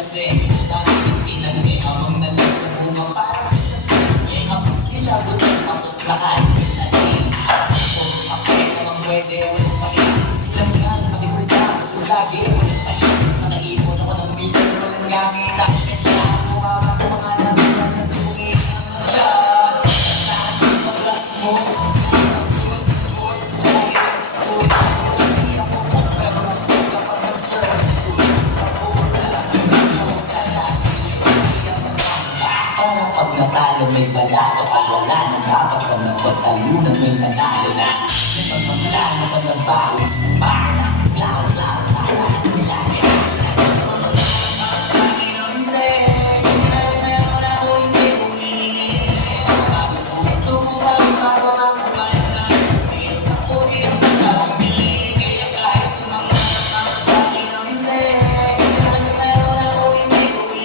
lasing sa pinagay habang nalang sa bunga para may hapon sila buto tapos lahat lasing kung apel naman pwede walang sakit ilang yan matibulsa gusto lagi walang sakit manaipon ako ng milyon walang gamit ang sensya kumama ko mga naman ng tubig siya sa akin sa glass mo para pag natalo may bala kapag wala nang dapat pag nagpagtalunan may nanalo na may pagpamplano pag nagbago gusto bakit na klaro-klaro na lahat sila so nalaman sa akin o hindi meron ako hindi uwi bago ito mo bago na kumain dito sa puti ang pagkawang pili kaya kahit sumangat sa akin o hindi meron ako hindi uwi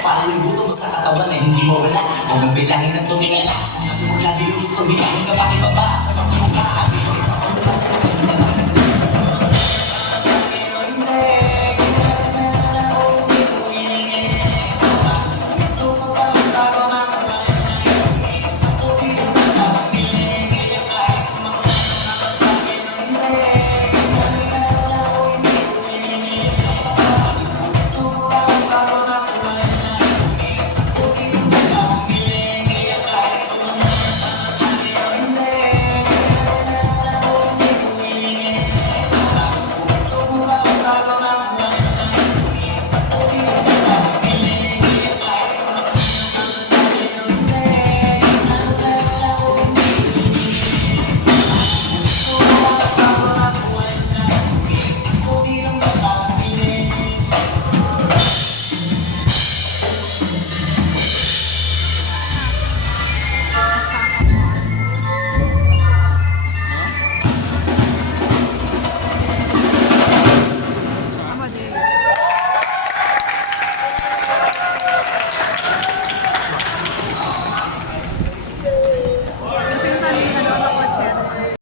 para yung buto mo sa katawan na hindi mo wala. Kung ang bilangin ng tumingala, ang mula di yung gusto, bilangin ka bakit baba sa pagmamukha.